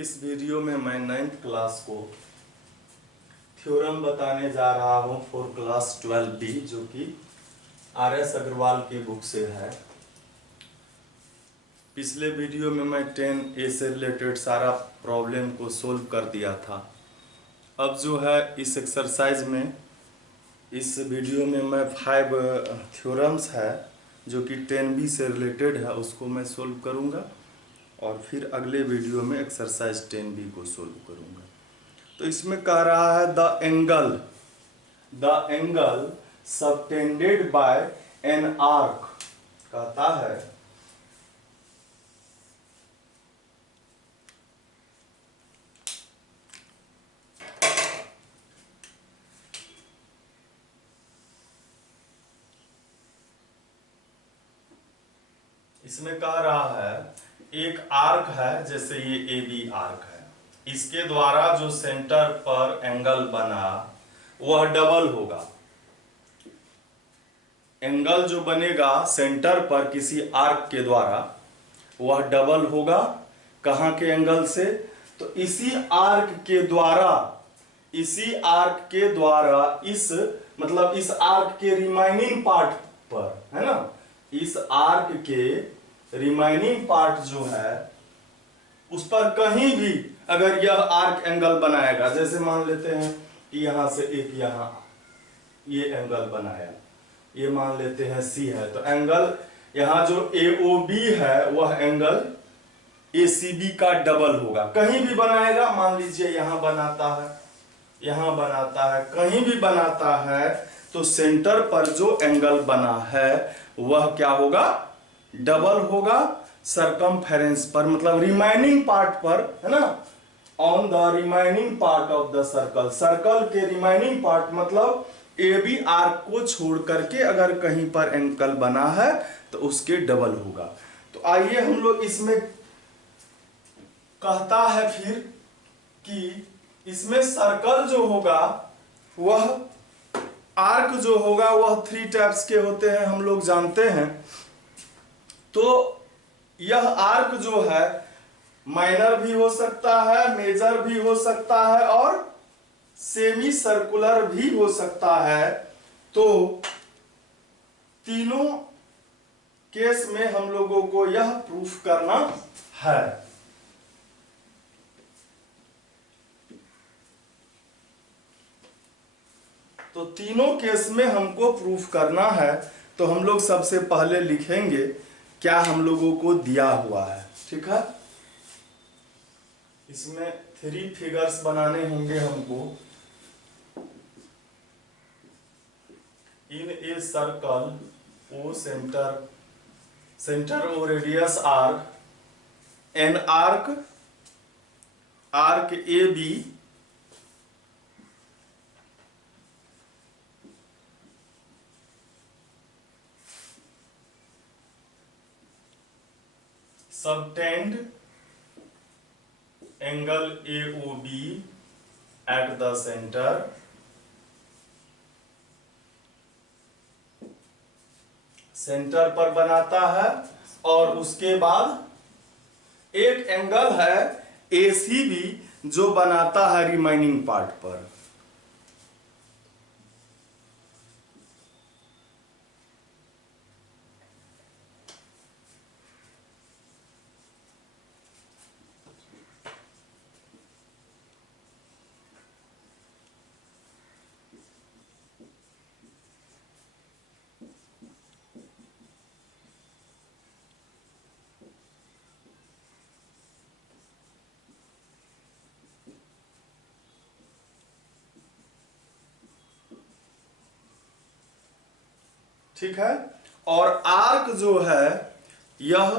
इस वीडियो में मैं 9th क्लास को थ्योरम बताने जा रहा हूं फॉर क्लास 12B, जो कि RS अग्रवाल की बुक से है। पिछले वीडियो में मैं 10A से रिलेटेड सारा प्रॉब्लम को सोल्व कर दिया था। अब जो है इस एक्सरसाइज में, इस वीडियो में मैं 5 थ्योरम्स है जो कि 10B से रिलेटेड है, उसको मैं सोल्व करूंगा और फिर अगले वीडियो में एक्सरसाइज 10B को सोल्व करूंगा। तो इसमें कह रहा है the angle subtended bye an arc, कहता है इसमें कह रहा है एक आर्क है, जैसे ये ए बी आर्क है, इसके द्वारा जो सेंटर पर एंगल बना वह डबल होगा। एंगल जो बनेगा सेंटर पर किसी आर्क के द्वारा वह डबल होगा। कहां के एंगल से? तो इसी आर्क के द्वारा इस मतलब इस आर्क के रिमाइनिंग पार्ट पर, है ना, इस आर्क के रिमाइनिंग पार्ट जो है उस पर कहीं भी अगर यह आर्क एंगल बनाएगा, जैसे मान लेते हैं कि यहां से एक यहां ये एंगल बनाया, ये मान लेते हैं C है, तो एंगल यहां जो AOB है वह एंगल ACB का डबल होगा। कहीं भी बनाएगा, मान लीजिए यहां बनाता है, यहां बनाता है, कहीं भी बनाता है, तो सेंटर पर जो एंगल बना है वह क्या होगा? डबल होगा। सरकमफेरेंस पर, मतलब रिमाइनिंग पार्ट पर, है ना, on the remaining part of the circle, circle के रिमाइनिंग पार्ट मतलब AB आर्क को छोड़ करके अगर कहीं पर एंगल बना है तो उसके डबल होगा। तो आइए हम लोग इसमें कहता है फिर कि इसमें सर्कल जो होगा वह आर्क जो होगा वह 3 टाइप्स के होते हैं, हम लोग जानते हैं। तो यह आर्क जो है माइनर भी हो सकता है, मेजर भी हो सकता है और सेमी सर्कुलर भी हो सकता है। तो तीनों केस में हम लोगों को यह प्रूफ करना है। तो तीनों केस में हमको प्रूफ करना है। तो हम लोग सबसे पहले लिखेंगे क्या हम लोगों को दिया हुआ है, ठीक है। इसमें 3 फिगर्स बनाने होंगे हमको। In a circle O centre O radius arc, an arc A B subtend angle AOB at the center, centre पर बनाता है, और उसके बाद एक एंगल है ACB जो बनाता है रिमाइनिंग पार्ट पर। ठीक है। और आर्क जो है यह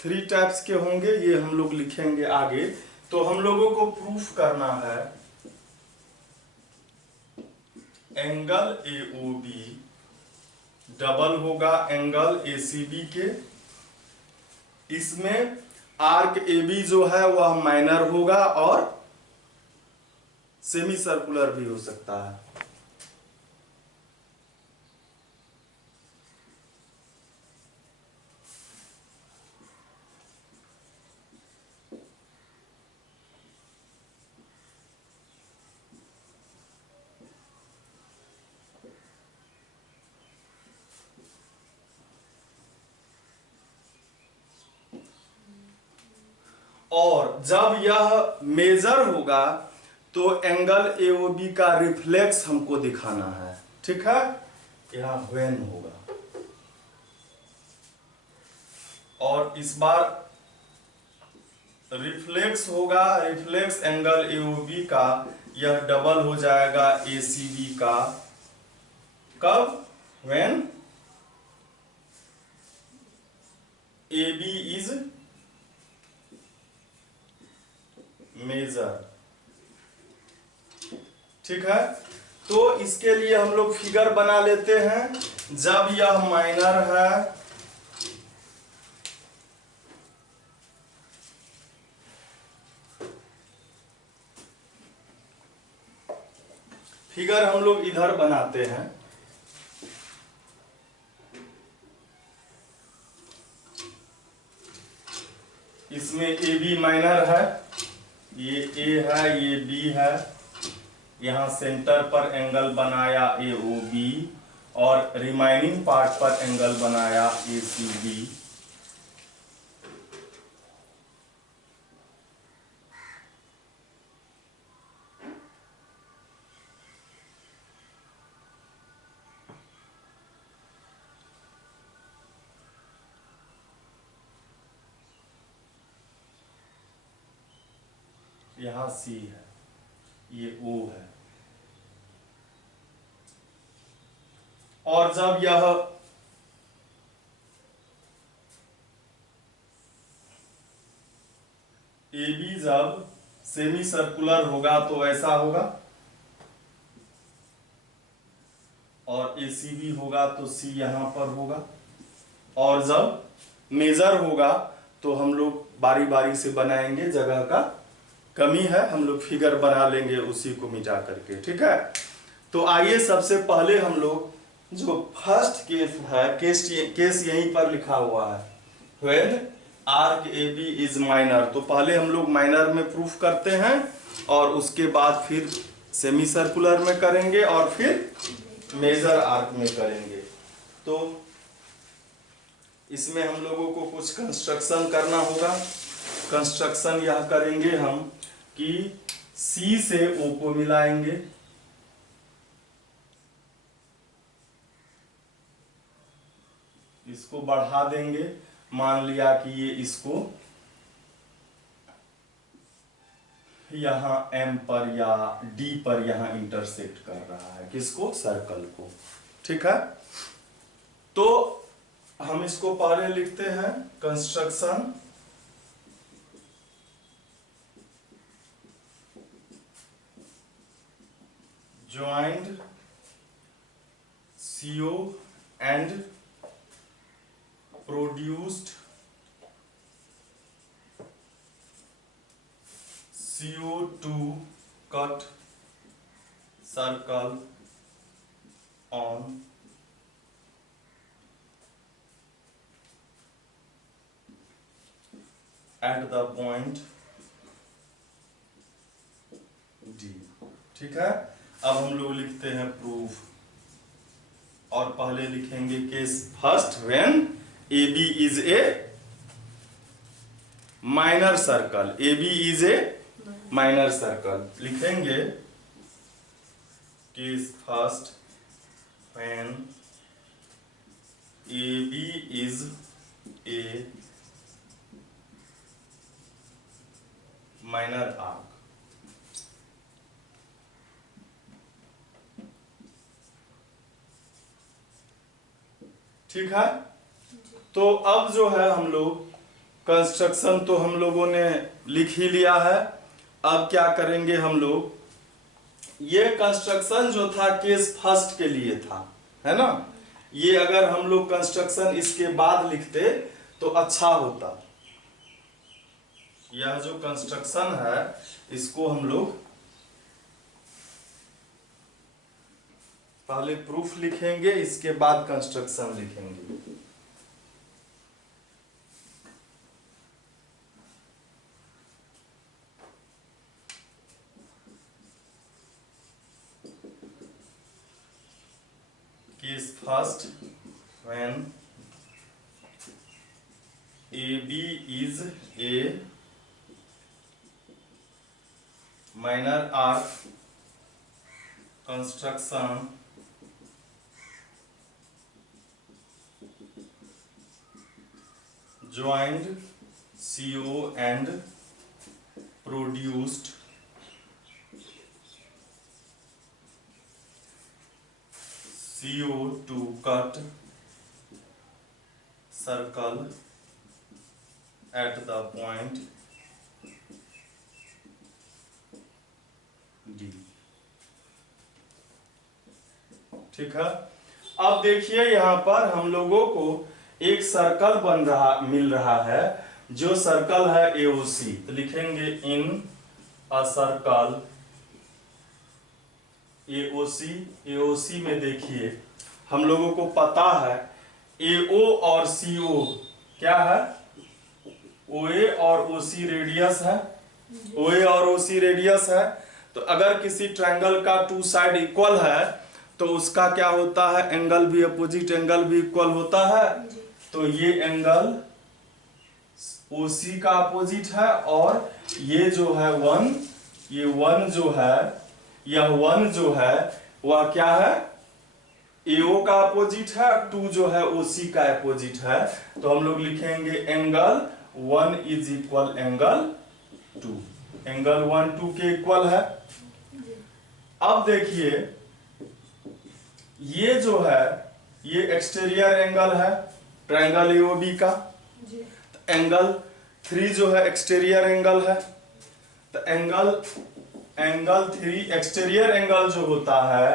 3 टाइप्स के होंगे, ये हम लोग लिखेंगे आगे। तो हम लोगों को प्रूफ करना है एंगल AOB डबल होगा एंगल ACB के। इसमें आर्क AB जो है वह माइनर होगा और सेमी सर्कुलर भी हो सकता है। और जब यह मेजर होगा तो एंगल AOB का रिफ्लेक्स हमको दिखाना है, ठीक है। यहां व्हेन होगा और इस बार रिफ्लेक्स होगा, रिफ्लेक्स एंगल AOB का यह डबल हो जाएगा ACB का। कब? व्हेन AB इज मेजर, ठीक है। तो इसके लिए हम लोग फिगर बना लेते हैं। जब यह माइनर है फिगर हम लोग इधर बनाते हैं। इसमें AB माइनर है, ये A है, ये B है। यहाँ सेंटर पर एंगल बनाया AOB और रिमाइनिंग पार्ट पर एंगल बनाया ACB। यहाँ C है, ये O है। और जब यह AB जब सेमी सर्कुलर होगा तो ऐसा होगा, और ACB होगा तो C यहां पर होगा। और जब मेजर होगा तो हम लोग बारी बारी से बनाएंगे, जगह का कमी है, हम लोग फिगर बना लेंगे उसी को मिटा करके, ठीक है। तो आइए सबसे पहले हम लोग जो फर्स्ट केस है, केस यहीं पर लिखा हुआ है, when arc AB is minor. तो पहले हम लोग माइनर में प्रूफ करते हैं और उसके बाद फिर सेमी सर्कुलर में करेंगे और फिर मेजर आर्क में करेंगे। तो इसमें हम लोगों को कुछ कंस्ट्रक्शन करना होगा। कंस्ट्रक्शन यह करेंगे हम कि C से O को मिलाएंगे, इसको बढ़ा देंगे। मान लिया कि ये इसको यहां M पर या D पर यहां इंटरसेक्ट कर रहा है, किसको? सर्कल को, ठीक है। तो हम इसको पहले लिखते हैं construction joint CO and produced CO2 cut circle on at the point D, ठीक है। अब हम लोग लिखते हैं प्रूफ, और पहले लिखेंगे case first, when AB is a minor circle, AB is a minor circle. लिखेंगे case first when AB is a minor arc. ठीक है। तो अब जो है हम लोग कंस्ट्रक्शन तो हम लोगों ने लिख ही लिया है। अब क्या करेंगे हम लोग, ये कंस्ट्रक्शन जो था केस फर्स्ट के लिए था, है ना। ये अगर हम लोग कंस्ट्रक्शन इसके बाद लिखते तो अच्छा होता। यह जो कंस्ट्रक्शन है इसको हम लोग पहले प्रूफ लिखेंगे, इसके बाद कंस्ट्रक्शन लिखेंगे। Case first when AB is a minor arc construction joined CO and produced CO to cut circle at the point D। ठीक है। अब देखिए यहाँ पर हम लोगों को एक सर्कल मिल रहा है, जो सर्कल है AOC। तो लिखेंगे इन अ सर्कल AOC। AOC में देखिए हम लोगों को पता है AO और CO क्या है, OA और OC रेडियस है, OA और OC रेडियस है। तो अगर किसी ट्रायंगल का टू साइड इक्वल है तो उसका क्या होता है, एंगल भी अपोजिट एंगल भी इक्वल होता है। तो ये एंगल OC का अपोजिट है, और ये जो है वन, ये वन जो है, यह वन जो है वह क्या है, AO का अपोजिट है, टू जो है OC का अपोजिट है। तो हम लोग लिखेंगे angle 1 is equal angle 2, angle 1 2 के इक्वल है। अब देखिए ये जो है ये एक्सटीरियर एंगल है ट्रायंगल AOB का। तो एंगल 3 जो है एक्सटीरियर एंगल है। तो एंगल 3 एक्सटीरियर एंगल जो होता है,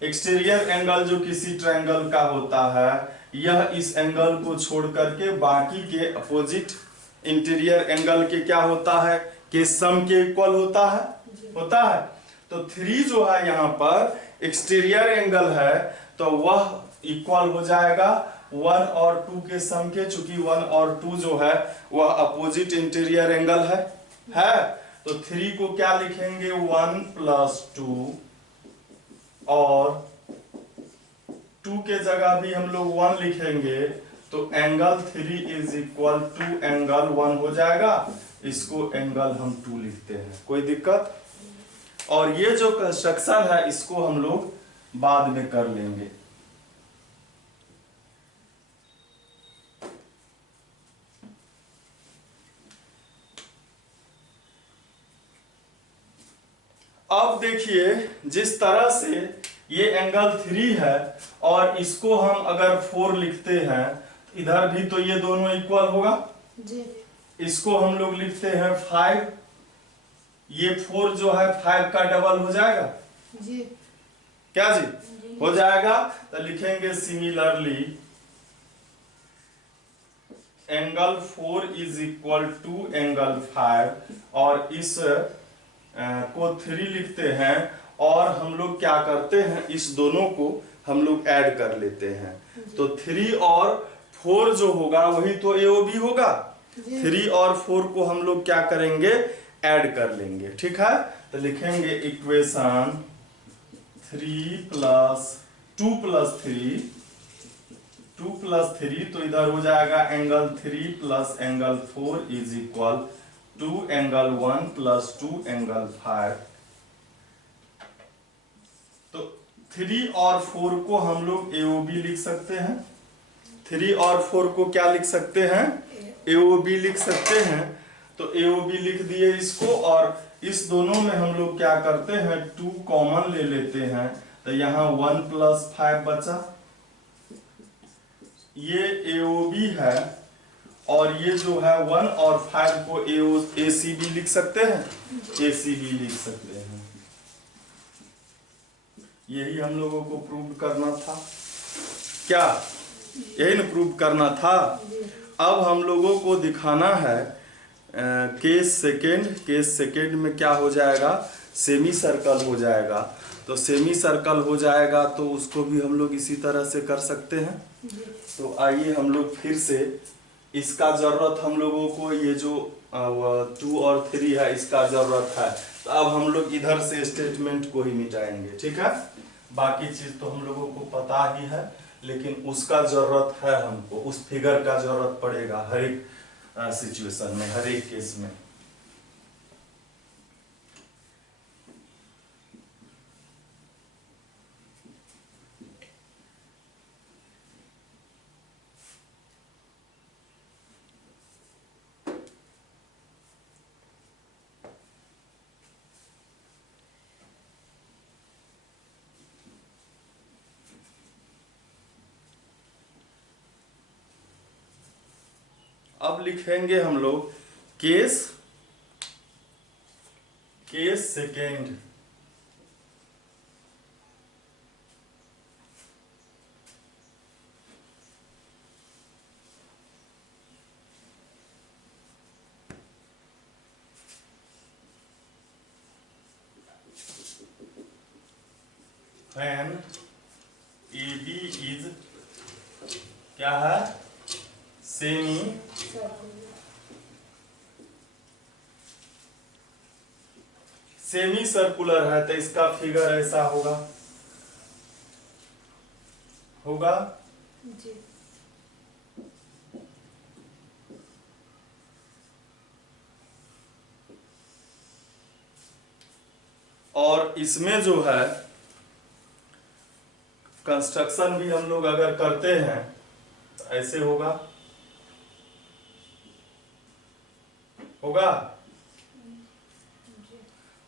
एक्सटीरियर एंगल जो किसी ट्रायंगल का होता है, यह इस एंगल को छोड़ करके बाकी के अपोजिट इंटीरियर एंगल के क्या होता है, के सम के इक्वल होता है। तो 3 जो है यहाँ पर एक्सटीरियर एंगल है, तो वह इक्वल हो जाएगा 1 और 2 के सम के, चूंकि 1 और 2 जो है वह अपोजिट इंटीरियर एंगल है। तो 3 को क्या लिखेंगे 1 + 2, और 2 के जगह भी हम लोग 1 लिखेंगे। तो angle 3 is equal to angle 1 हो जाएगा। इसको एंगल हम 2 लिखते हैं, कोई दिक्कत। और ये जो कंस्ट्रक्शन है इसको हम लोग बाद में कर लेंगे। अब देखिए जिस तरह से ये एंगल 3 है और इसको हम अगर 4 लिखते हैं, इधर भी तो ये दोनों इक्वल होगा जी। इसको हम लोग लिखते हैं 5, ये 4 जो है 5 का डबल हो जाएगा जी। क्या जी, जी। हो जाएगा। तो लिखेंगे similarly angle 4 is equal to angle 5, और इस को 3 लिखते हैं, और हम लोग क्या करते हैं इस दोनों को हम लोग ऐड कर लेते हैं। तो 3 और 4 जो होगा वही तो AOB होगा। 3 और 4 को हम लोग क्या करेंगे, ऐड कर लेंगे, ठीक है। तो लिखेंगे इक्वेशन 3 + 2 + 3, 2 + 3, तो इधर हो जाएगा angle 3 + angle 4 is equal to angle 1 + 2 angle 5। तो 3 और 4 को हम लोग AOB लिख सकते हैं। 3 और 4 को क्या लिख सकते हैं, AOB लिख सकते हैं। तो AOB लिख दिए इसको, और इस दोनों में हम लोग क्या करते हैं 2 कॉमन ले लेते हैं। तो यहाँ 1 + 5 बचा, ये AOB है, और ये जो है 1 और 5 को ACB लिख सकते हैं, ACB लिख सकते हैं। यही हम लोगों को प्रूव करना था, क्या यही ना प्रूव करना था। अब हम लोगों को दिखाना है केस सेकेंड में क्या हो जाएगा, सेमी सर्कल हो जाएगा। तो सेमी सर्कल हो जाएगा तो उसको भी हम लोग इसी तरह से कर सकते हैं। तो आइए हम लोग फिर से, इसका जरूरत हम लोगों को, ये जो 2 और 3 है इसका जरूरत है। तो अब हम लोग इधर से स्टेटमेंट को ही मिटाएंगे, ठीक है। बाकी चीज तो हम लोगों को पता ही है, लेकिन उसका जरूरत है हमको, उस फिगर का जरूरत पड़ेगा हर एक सिचुएशन में, हर एक केस में। अब लिखेंगे हम लोग case second. when AB is क्या है, सेमी सर्कुलर है, तो इसका फिगर ऐसा होगा जी। और इसमें जो है कंस्ट्रक्शन भी हम लोग अगर करते हैं तो ऐसे होगा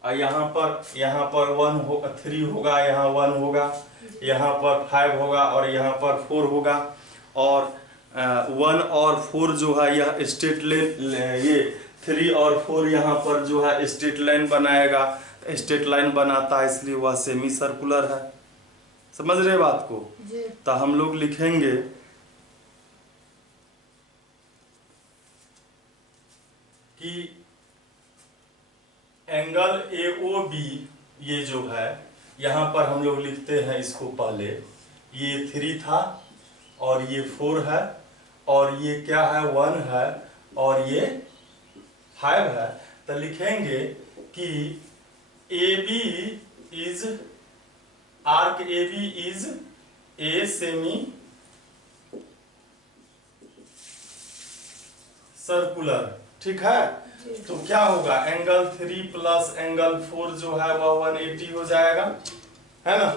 और यहाँ पर 1 हो 3 होगा, यहाँ 1 होगा, यहाँ पर 5 होगा और यहाँ पर 4 होगा। और 1 और 4 जो है यह स्ट्रेट लाइन, ये 3 और 4 यहाँ पर जो है स्ट्रेट लाइन बनाएगा, स्ट्रेट लाइन बनाता है, इसलिए वह सेमी सर्कुलर है। समझ रहे बात को? तो हम लोग लिखेंगे कि एंगल AOB ये जो है, यहाँ पर हम लोग लिखते हैं इसको, पहले ये 3 था और ये 4 है और ये क्या है, 1 है और ये 5 है। तो लिखेंगे कि AB is arc AB is a semi circular. ठीक है, तो क्या होगा, एंगल 3 प्लस एंगल 4 जो है वह 180 हो जाएगा, है ना।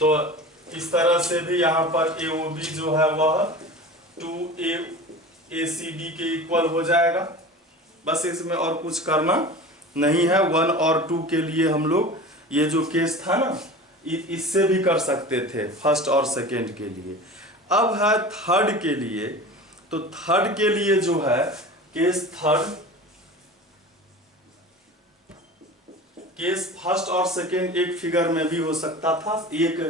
तो इस तरह से भी यहाँ पर AOB जो है वह 2ACB के इक्वल हो जाएगा। बस इसमें और कुछ करना नहीं है। 1 और 2 के लिए हम लोग ये जो केस था ना, इससे भी कर सकते थे फर्स्ट और सेकेंड के लिए। अब है थर्ड के लिए। तो थर्ड के लिए जो है केस फर्स्ट और सेकेंड एक फिगर में भी हो सकता था, एक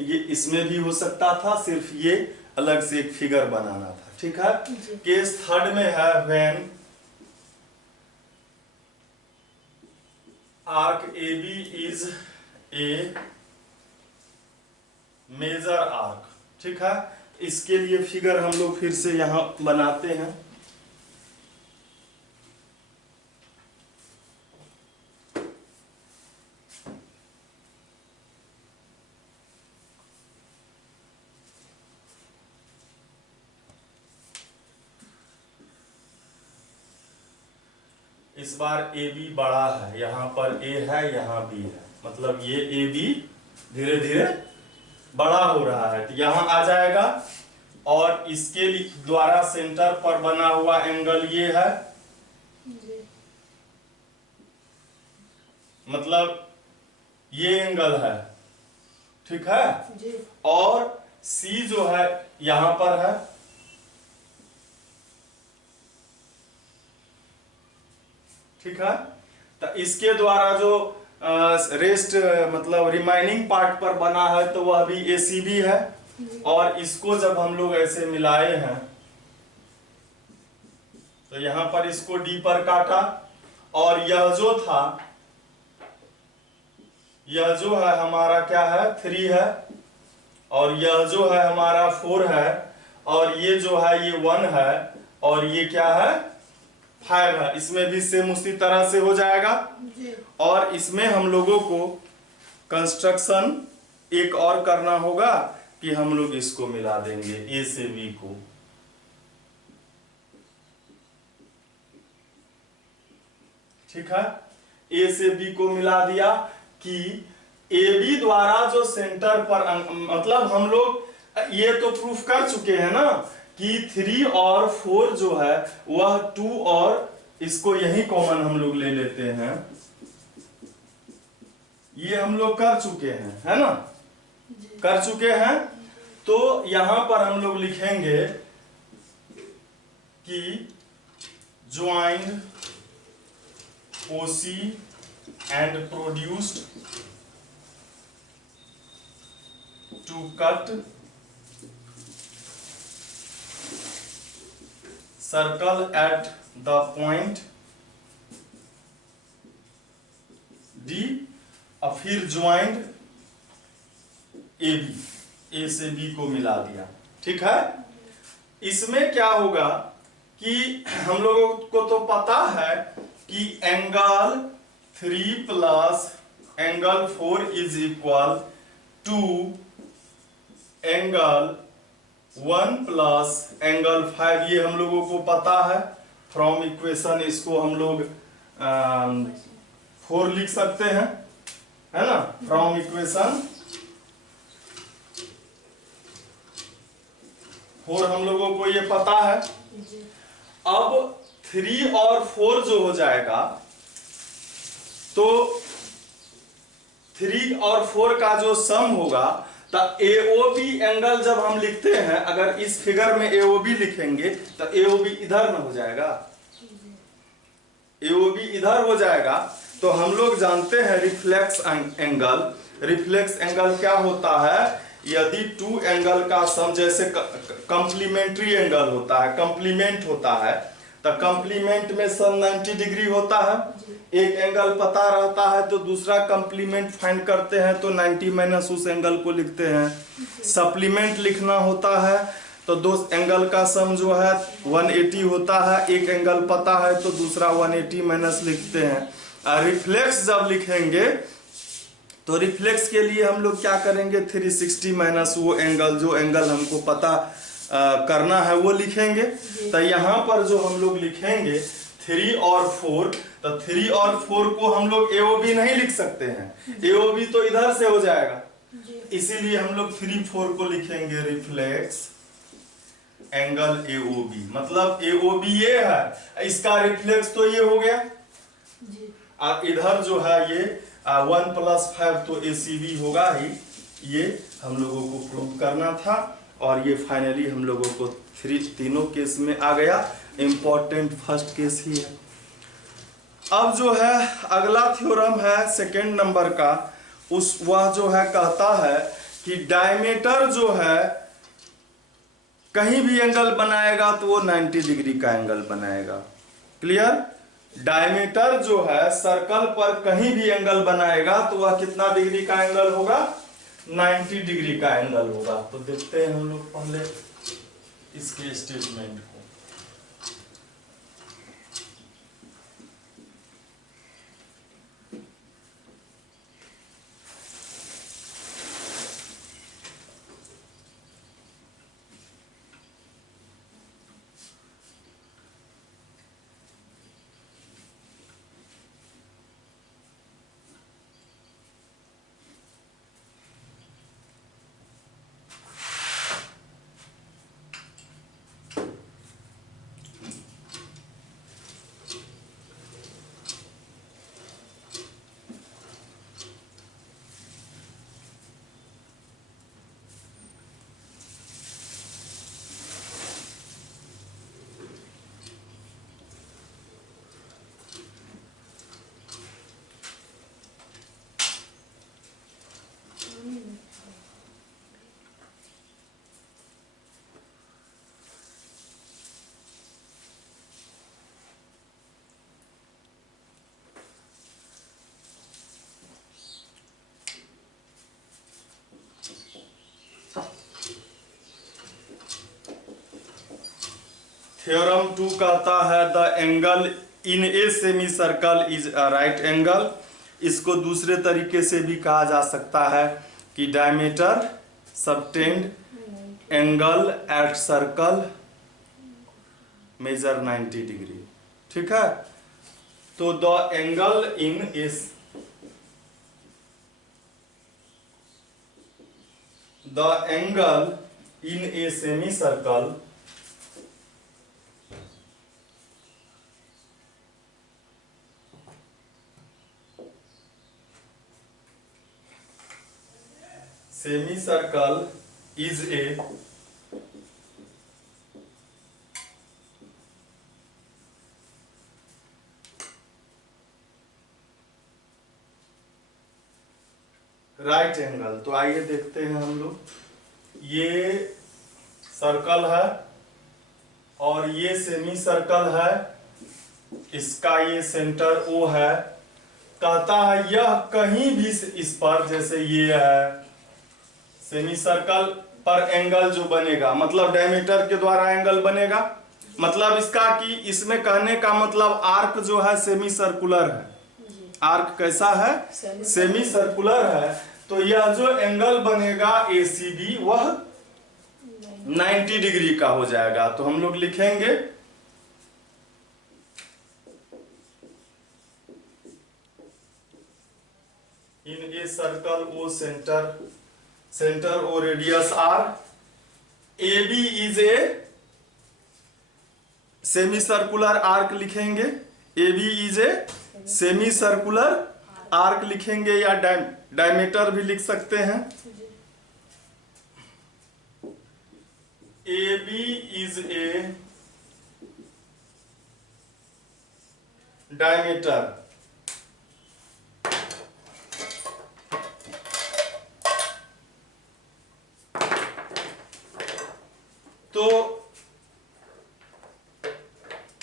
ये इसमें भी हो सकता था, सिर्फ ये अलग से एक फिगर बनाना था। ठीक है, केस थर्ड में है when arc AB is a major arc. ठीक है, इसके लिए फिगर हम लोग फिर से यहां बनाते हैं। इस बार AB बड़ा है, यहाँ पर A है, यहाँ B है, मतलब ये AB धीरे धीरे बड़ा हो रहा है, तो यहाँ आ जाएगा। और इसके द्वारा सेंटर पर बना हुआ एंगल ये है, मतलब ये एंगल है। ठीक है, और C जो है यहाँ पर है, ठीक है। तो इसके द्वारा जो रेस्ट मतलब रिमाइनिंग पार्ट पर बना है तो वह भी ACB है। और इसको जब हम लोग ऐसे मिलाए हैं तो यहाँ पर इसको D पर काटा, और यह जो था, यह जो है हमारा क्या है, 3 है, और यह जो है हमारा 4 है, और ये जो है ये 1 है, और ये क्या है, 5 है। इसमें भी सेम उसी तरह से हो जाएगा। और इसमें हम लोगों को कंस्ट्रक्शन एक और करना होगा कि हम लोग इसको मिला देंगे A से B को। ठीक है, A से B को मिला दिया कि AB द्वारा जो सेंटर पर मतलब हम लोग ये तो प्रूफ कर चुके हैं ना कि 3 और 4 जो है वह 2, और इसको यही कॉमन हम लोग ले लेते हैं, ये हम लोग कर चुके हैं, है ना, कर चुके हैं। तो यहां पर हम लोग लिखेंगे कि joined OC and produced to cut circle at the point D, और फिर ज्वाइंट AB, A से B को मिला दिया। ठीक है, इसमें क्या होगा कि हम लोगों को तो पता है कि angle 3 plus angle 4 is equal to angle 1 plus angle 5, ये हम लोगों को पता है फ्रॉम इक्वेशन। इसको हम लोग 4 लिख सकते हैं, है ना, फ्रॉम इक्वेशन 4 हम लोगों को ये पता है। अब 3 और 4 जो हो जाएगा, तो 3 और 4 का जो सम होगा, तो AOB एंगल जब हम लिखते हैं, अगर इस फिगर में AOB लिखेंगे तो AOB इधर न हो जाएगा, AOB इधर हो जाएगा। तो हम लोग जानते हैं रिफ्लेक्स एंगल, रिफ्लेक्स एंगल क्या होता है, यदि 2 एंगल का सम, जैसे कंप्लीमेंट्री एंगल होता है, कंप्लीमेंट होता है, तो कंप्लीमेंट में सम 90 डिग्री होता है। एक एंगल पता रहता है तो दूसरा कंप्लीमेंट फाइंड करते हैं तो 90 माइनस उस एंगल को लिखते हैं। सप्लीमेंट लिखना होता है तो 2 एंगल का सम जो है 180 होता है, एक एंगल पता है तो दूसरा 180 माइनस लिखते हैं। रिफ्लेक्स जब लिखेंगे तो रिफ्लेक्स के लिए हम लोग क्या करेंगे, 360 माइनस वो एंगल, जो एंगल हमको पता करना है वो लिखेंगे। तो यहाँ पर जो हम लोग लिखेंगे 3 और 4, तो 3 और 4 को हम लोग AOB नहीं लिख सकते हैं, AOB तो इधर से हो जाएगा, इसीलिए हम लोग 3 4 को लिखेंगे रिफ्लेक्स एंगल AOB। मतलब AOB ये है, इसका रिफ्लेक्स तो ये हो गया, और इधर जो है ये 1 प्लस 5 तो ACB होगा ही। ये हम लोगों को प्रूव करना था, और ये फाइनली हम लोगों को तीनों केस में आ गया। इंपॉर्टेंट फर्स्ट केस ही है। अब जो है अगला थ्योरम है सेकेंड नंबर का, वह जो है कहता है कि डायमीटर जो है कहीं भी एंगल बनाएगा तो वो 90 डिग्री का एंगल बनाएगा। क्लियर, डायमीटर जो है सर्कल पर कहीं भी एंगल बनाएगा तो वह कितना डिग्री का एंगल होगा, 90 डिग्री का एंगल होगा। तो देखते हैं हम लोग पहले इसके स्टेटमेंट को। थ्योरम 2 कहता है the angle in a semi circle is a right angle. इसको दूसरे तरीके से भी कहा जा सकता है कि diameter subtend angle at circle measure 90 degree. ठीक है, तो the angle in is the angle in a semicircle semicircle is a right angle. तो आइए देखते हैं हम लोग। ये सर्कल है और ये सेमी सर्कल है, इसका ये सेंटर O है। कहता है यह कहीं भी इस पर, जैसे ये है सेमी सर्कल पर एंगल जो बनेगा, मतलब डायमीटर के द्वारा एंगल बनेगा। मतलब इसका कि इसमें कहने का मतलब आर्क जो है सेमी सर्कुलर है। आर्क कैसा है? सेमी सर्कुलर है। तो यह जो एंगल बनेगा ACB वह 90 डिग्री का हो जाएगा। तो हम लोग लिखेंगे in a circle O centre O radius R, AB is a semi circular arc लिखेंगे। AB is a semi circular arc लिखेंगे, या डायमीटर भी लिख सकते हैं। AB is a diameter. तो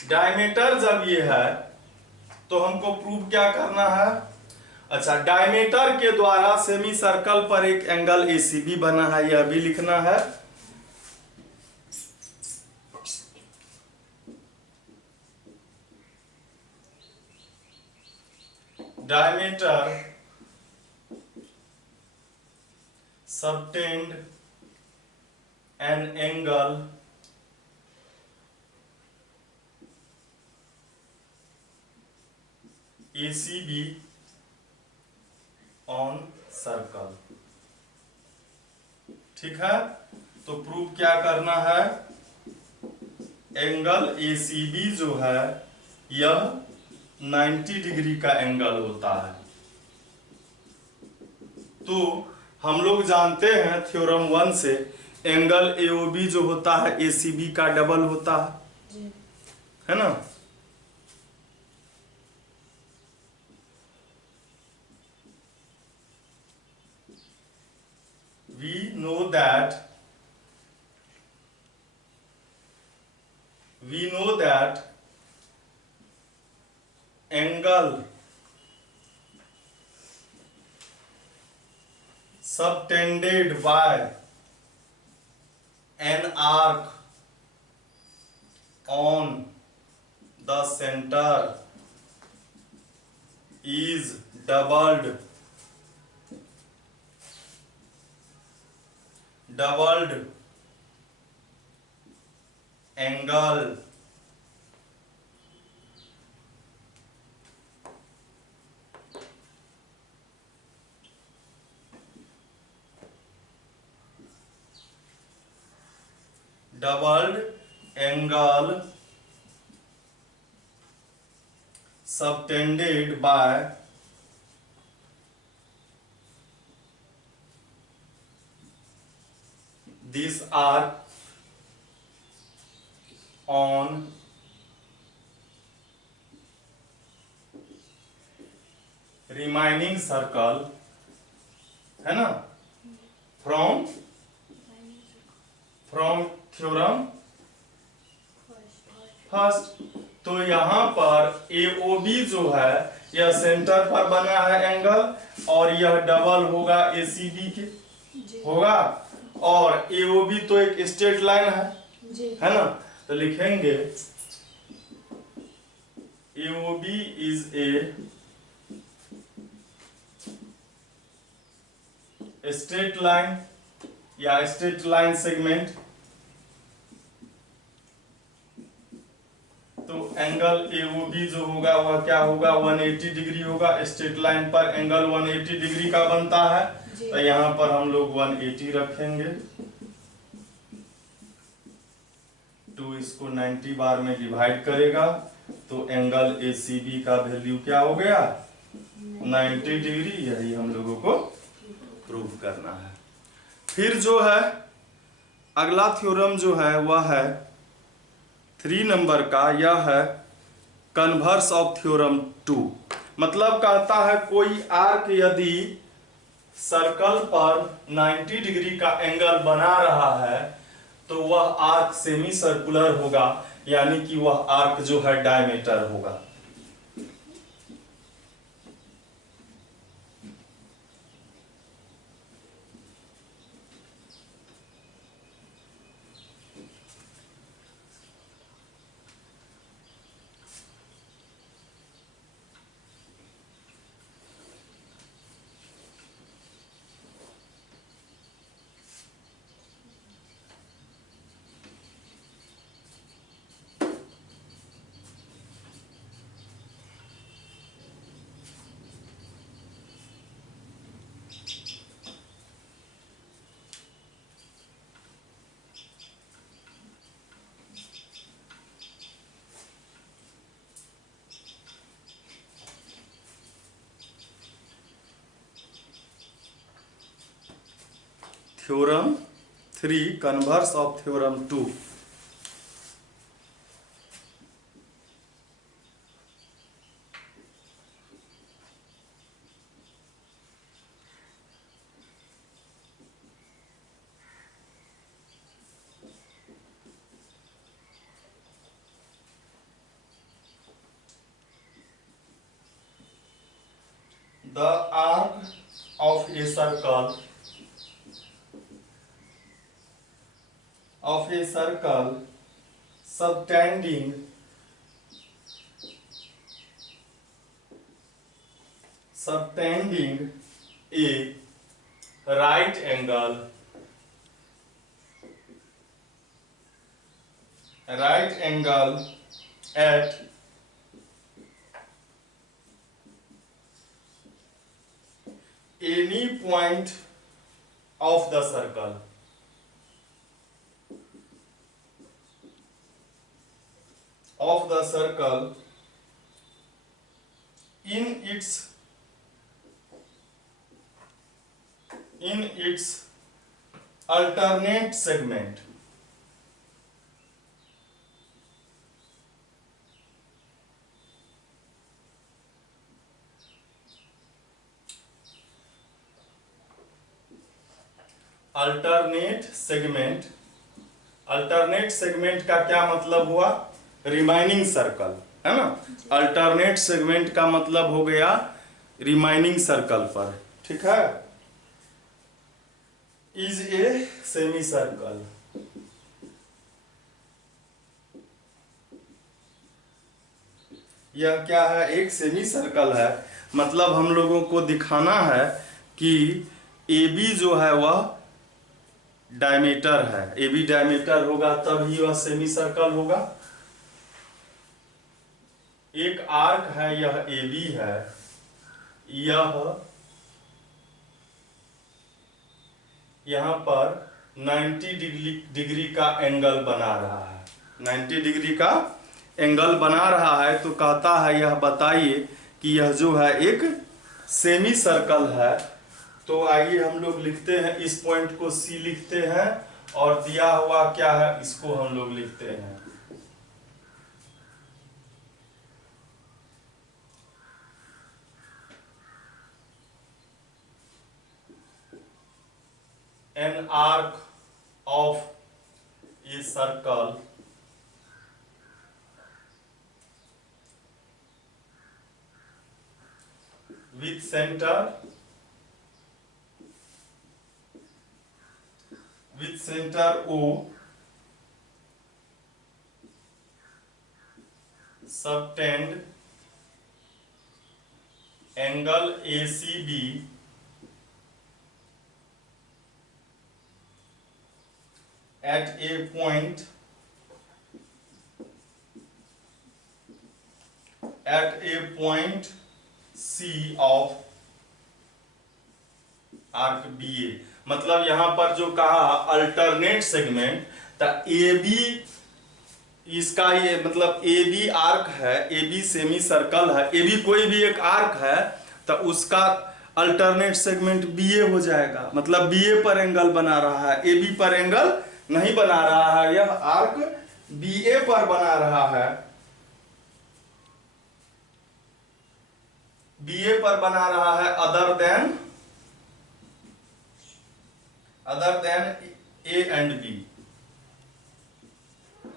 डायमीटर जब ये है तो हमको प्रूव क्या करना है? अच्छा, डायमीटर के द्वारा सेमी सर्कल पर एक एंगल ACB बना है, यह भी लिखना है। Diameter subtend an angle ACB on circle. ठीक है, तो प्रूव क्या करना है? एंगल ACB जो है यह 90 डिग्री का एंगल होता है। तो हम लोग जानते हैं थ्योरम 1 से एंगल AOB जो होता है ACB का डबल होता है ना। We know that angle subtended by an arc on the center is doubled angle subtended by this arc on remaining circle, है ना, from थ्योरम फर्स्ट। तो यहां पर AOB जो है यह सेंटर पर बना है एंगल, और यह डबल होगा ACB के होगा, और AOB तो एक स्ट्रेट लाइन है ना। तो लिखेंगे AOB is a straight line या स्ट्रेट लाइन सेगमेंट। तो एंगल AOB जो होगा वह क्या होगा? 180 डिग्री होगा। स्ट्रेट लाइन पर एंगल 180 डिग्री का बनता है, तो यहां पर हम लोग 180 रखेंगे। 2 इसको 90 बार में डिवाइड करेगा, तो एंगल ACB का वैल्यू क्या हो गया? 90 डिग्री। यही हम लोगों को प्रूव करना है। फिर जो है अगला थ्योरम जो है वह है 3 नंबर का, यह है कन्वर्स ऑफ थ्योरम 2। मतलब कहता है कोई आर्क यदि सर्कल पर 90 डिग्री का एंगल बना रहा है तो वह आर्क सेमी सर्कुलर होगा, यानी कि वह आर्क जो है डायमीटर होगा। Theorem 3 converse of theorem 2। The arc of a circle subtending a right angle at any point of the circle in its alternate segment alternate segment का क्या मतलब हुआ? रिमाइनिंग सर्कल, है ना। अल्टरनेट सेगमेंट का मतलब हो गया रिमाइनिंग सर्कल पर, ठीक है। इज ए सेमी सर्कल, यह क्या है? एक सेमी सर्कल है। मतलब हम लोगों को दिखाना है कि ए बी जो है वह डायमीटर है। ए बी डायमीटर होगा तब ही वह सेमी सर्कल होगा। एक आर्क है, यह ए बी है, यह यहां पर 90 डिग्री का एंगल बना रहा है। 90 डिग्री का एंगल बना रहा है तो कहता है यह बताइए कि यह जो है एक सेमी सर्कल है। तो आइए हम लोग लिखते हैं, इस पॉइंट को सी लिखते हैं और दिया हुआ क्या है इसको हम लोग लिखते हैं an arc of a circle with center O subtend angle ACB at a point C of arc BA। मतलब यहां पर जो कहा अल्टरनेट सेगमेंट, तो AB इसका ये मतलब AB आर्क है, AB सेमी सर्कल है, AB कोई भी एक आर्क है तो उसका अल्टरनेट सेगमेंट BA हो जाएगा। मतलब BA पर एंगल बना रहा है, AB पर एंगल नहीं बना रहा है, यह आर्क BA पर बना रहा है, BA पर बना रहा है other than other than A and B,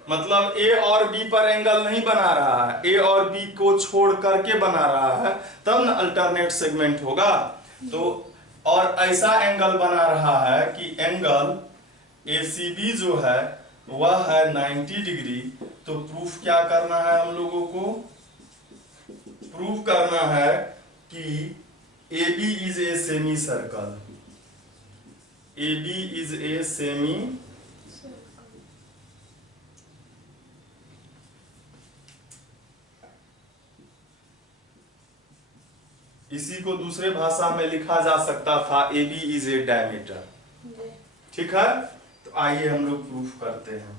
मतलब ए और बी पर एंगल नहीं बना रहा है, ए और बी को छोड़ करके बना रहा है, तब न अल्टरनेट सेगमेंट होगा। तो और ऐसा एंगल बना रहा है कि एंगल एसीबी जो है वह है 90 डिग्री। तो प्रूफ क्या करना है हम लोगों को? प्रूफ करना है कि AB is a semi circle, AB is a semi इसी को दूसरे भाषा में लिखा जा सकता था AB इज ए डायमीटर। ठीक है, तो आइए हम लोग प्रूफ करते हैं।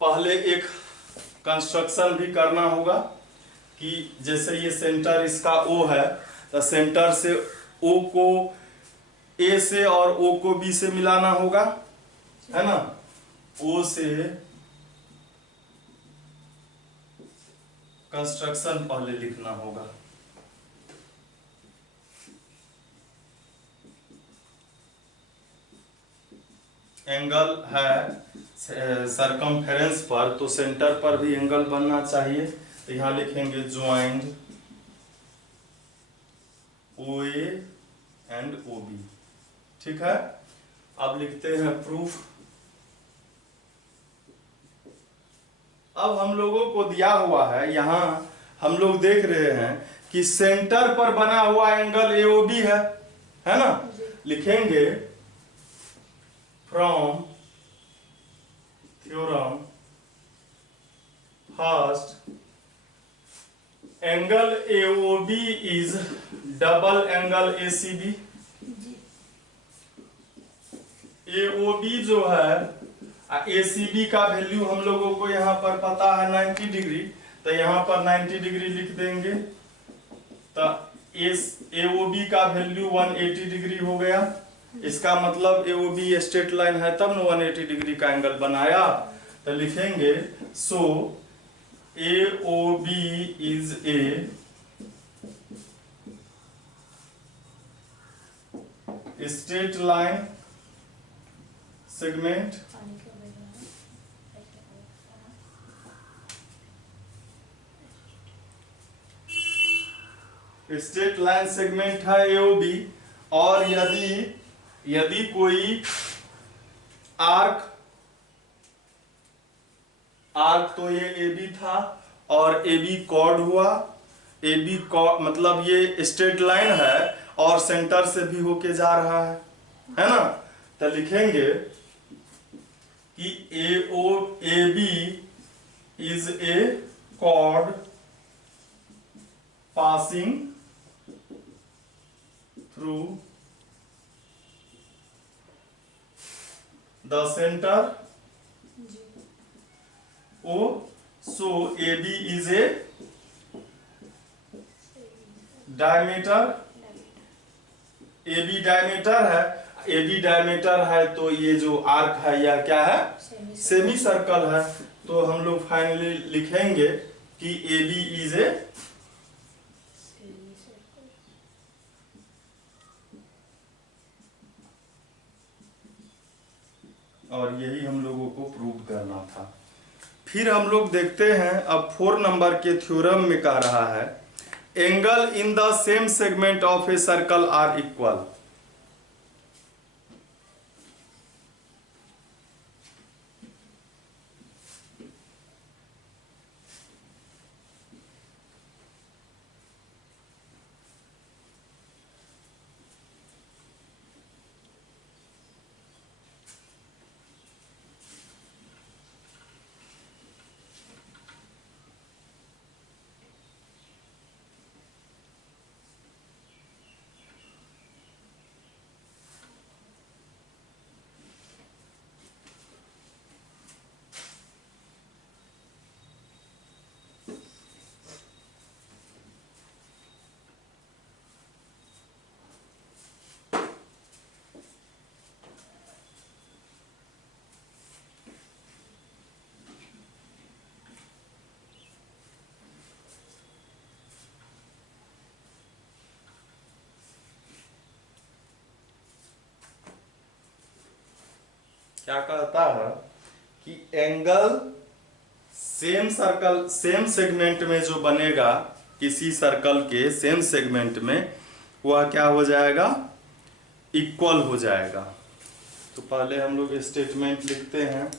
पहले एक कंस्ट्रक्शन भी करना होगा कि जैसे ये सेंटर इसका O है, तो सेंटर से O को A से और O को B से मिलाना होगा, है ना। O से कंस्ट्रक्शन पहले लिखना होगा। एंगल है सरकमफेरेंस पर, तो सेंटर पर भी एंगल बनना चाहिए। तो यहां लिखेंगे ज्वाइंट OA एंड OB। ठीक है, अब लिखते हैं प्रूफ। अब हम लोगों को दिया हुआ है, यहां हम लोग देख रहे हैं कि सेंटर पर बना हुआ एंगल AOB है ना। लिखेंगे from theorem first, angle AOB is double angle ACB। AOB जो है, ACB का वैल्यू हम लोगों को यहाँ पर पता है 90 डिग्री, तो यहाँ पर 90 डिग्री लिख देंगे। तो AOB का वैल्यू 180 डिग्री हो गया। इसका मतलब AOB स्ट्रेट लाइन है, तब न 180 डिग्री का एंगल बनाया। तो लिखेंगे सो AOB is a straight line segment straight line segment है AOB। और यदि कोई आर्क तो ये AB था और AB कॉर्ड हुआ, AB कॉर्ड मतलब ये स्ट्रेट लाइन है और सेंटर से भी होके जा रहा है ना। तो लिखेंगे कि AB is a chord passing through the center O, so AB is a diameter। AB diameter है, AB डायमीटर है तो ये जो आर्क है यह क्या है? सेमी सर्कल है। तो हम लोग फाइनली लिखेंगे कि AB इज ए और यही हम लोगों को प्रूव करना था। फिर हम लोग देखते हैं, अब 4 नंबर के थ्योरम में कह रहा है angle in the same segment of a circle are equal. क्या कहता है कि एंगल सेम सेगमेंट में जो बनेगा किसी सर्कल के सेम सेगमेंट में, वह क्या हो जाएगा, इक्वल हो जाएगा। तो पहले हम लोग स्टेटमेंट लिखते हैं।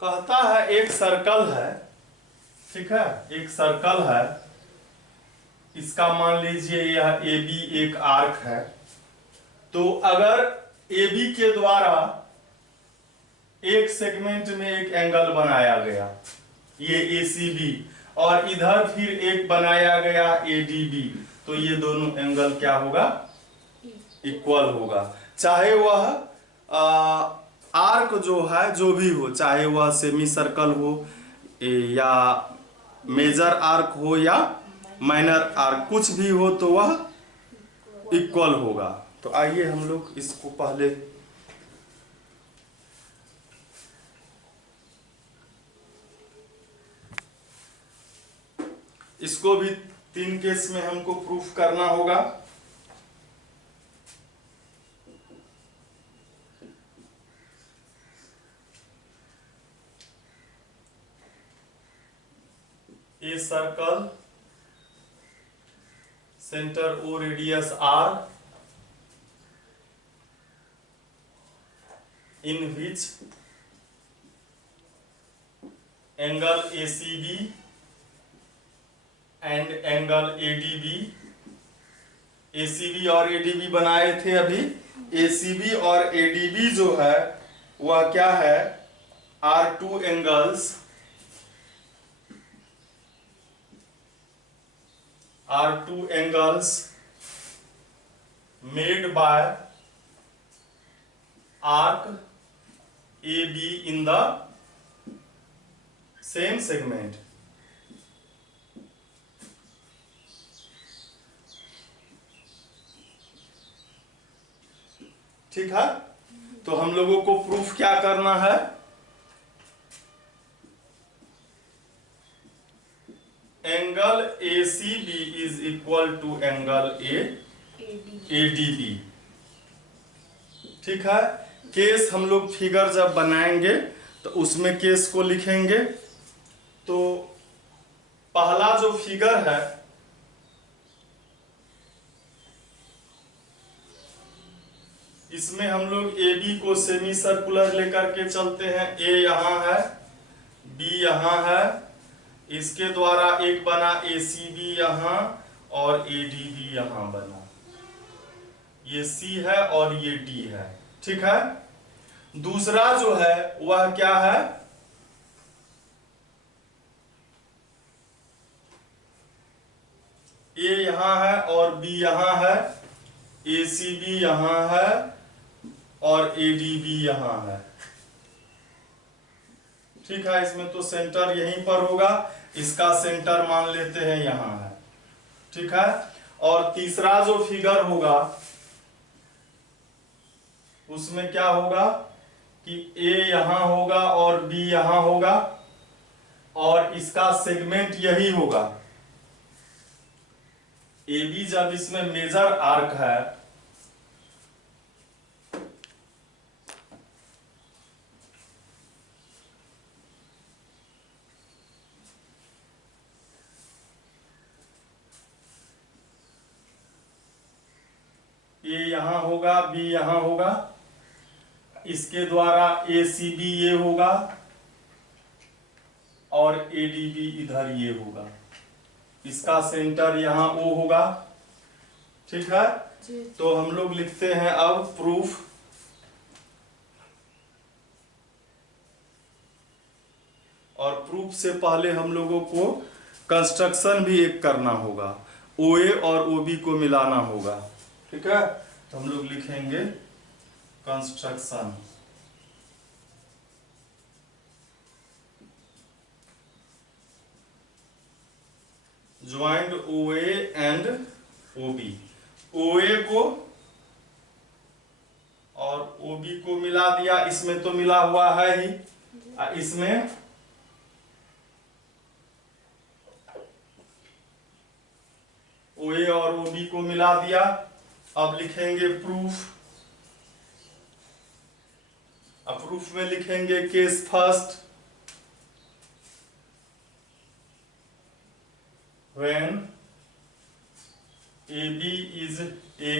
कहता है एक सर्कल है, ठीक है, एक सर्कल है, इसका मान लीजिए यह ए बी एक आर्क है। तो अगर ए बी के द्वारा एक सेगमेंट में एक एंगल बनाया गया, ये ए सी बी, और इधर फिर एक बनाया गया ए डी बी, तो ये दोनों एंगल क्या होगा, इक्वल होगा। चाहे वह आर्क जो है जो भी हो, चाहे वह सेमी सर्कल हो या मेजर आर्क हो या माइनर आर्क, कुछ भी हो तो वह इक्वल होगा। तो आइए हम लोग इसको पहले इसको भी 3 केस में हमको प्रूफ करना होगा। A circle, center O, radius R, in which angle ACB and angle ADB, ACB और ADB बनाए थे अभी। ACB और ADB जो है वह क्या है, are two angles, are two angles made by arc AB in the same segment। ठीक है, तो हम लोगों को प्रूफ क्या करना है, angle ACB is equal to angle ADB। ठीक है, केस हम लोग फिगर जब बनाएंगे तो उसमें केस को लिखेंगे। तो पहला जो फिगर है, इसमें हम लोग AB को सेमी सर्कुलर लेकर के चलते हैं। A यहां है, B यहां है, इसके द्वारा एक बना ACB यहां और ADB यहां बना, ये C है और ये D है। ठीक है, दूसरा जो है वह क्या है, A यहां है और B यहां है, ACB यहां है और ADB यहां है। ठीक है, इसमें तो सेंटर यहीं पर होगा, इसका सेंटर मान लेते हैं यहां है। ठीक है, और तीसरा जो फिगर होगा उसमें क्या होगा कि A यहां होगा और B यहां होगा और इसका सेगमेंट यही होगा। AB जब इसमें मेजर आर्क है A यहां होगा, B यहां होगा, इसके द्वारा ACB ये होगा और ADB इधर ये होगा, इसका सेंटर यहां O होगा। ठीक है, तो हम लोग लिखते हैं अब प्रूफ। और प्रूफ से पहले हम लोगों को कंस्ट्रक्शन भी एक करना होगा, OA और OB को मिलाना होगा। ठीक है, तो हम लोग लिखेंगे construction. Joint OA and OB, OA को और OB को मिला दिया, इसमें तो मिला हुआ है ही, इसमें OA और OB को मिला दिया। अब लिखेंगे प्रूफ। अब प्रूफ में लिखेंगे case first, when AB is a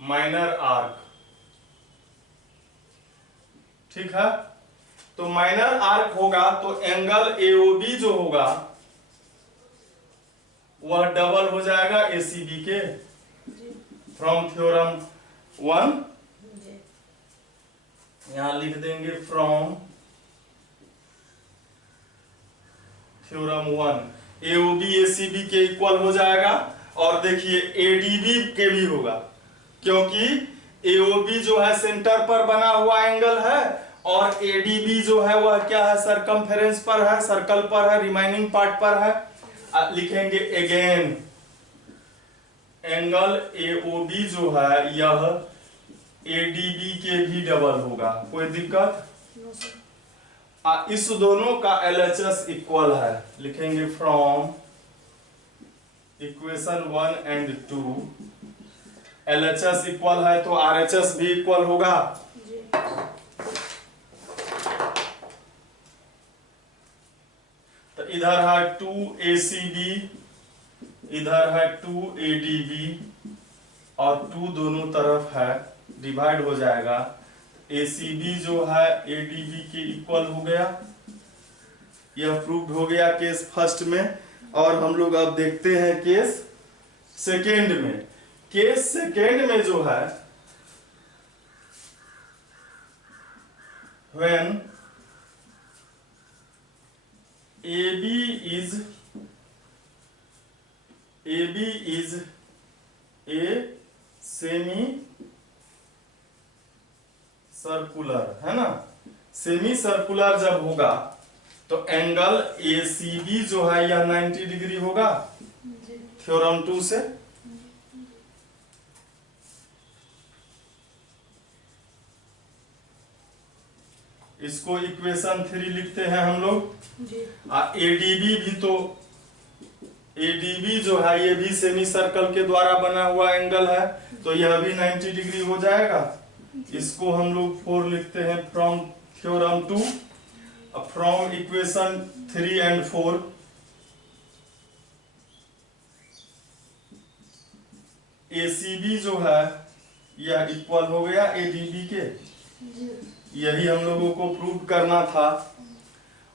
minor arc। ठीक है, तो माइनर आर्क होगा तो एंगल AOB जो होगा वह डबल हो जाएगा ACB के, फ्रॉम थ्योरम 1। यहां लिख देंगे फ्रॉम थ्योरम 1, AOB ACB के इक्वल हो जाएगा। और देखिए ADB के भी होगा, क्योंकि AOB जो है सेंटर पर बना हुआ एंगल है और ADB जो है वह क्या है, सरकमफेरेंस पर है, सर्कल पर है, रिमाइनिंग पार्ट पर है। लिखेंगे अगेन एंगल AOB जो है यह ADB के भी डबल होगा। कोई दिक्कत? इस दोनों का LHS इक्वल है, लिखेंगे from equation 1 and 2, LHS equal है तो RHS भी इक्वल होगा। तो इधर है 2ACB, इधर है 2ADB और 2 दोनों तरफ है, डिवाइड हो जाएगा। ACB जो है ADB के इक्वल हो गया, यह प्रूव्ड हो गया केस फर्स्ट में। और हम लोग अब देखते हैं केस सेकेंड में। केस सेकेंड में जो है when AB is a semi circular, है ना, सेमी सर्कुलर जब होगा तो एंगल ACB जो है यह 90 डिग्री होगा थ्योरम 2 से। इसको इक्वेशन 3 लिखते हैं हम लोग। ADB भी, तो ADB जो है ये भी सेमी सर्कल के द्वारा बना हुआ एंगल है, तो यह भी 90 डिग्री हो जाएगा। इसको हम लोग 4 लिखते हैं from theorem 2, from equation 3 and 4। ACB जो है यह इक्वल हो गया ADB के, यही हम लोगों को प्रूव करना था।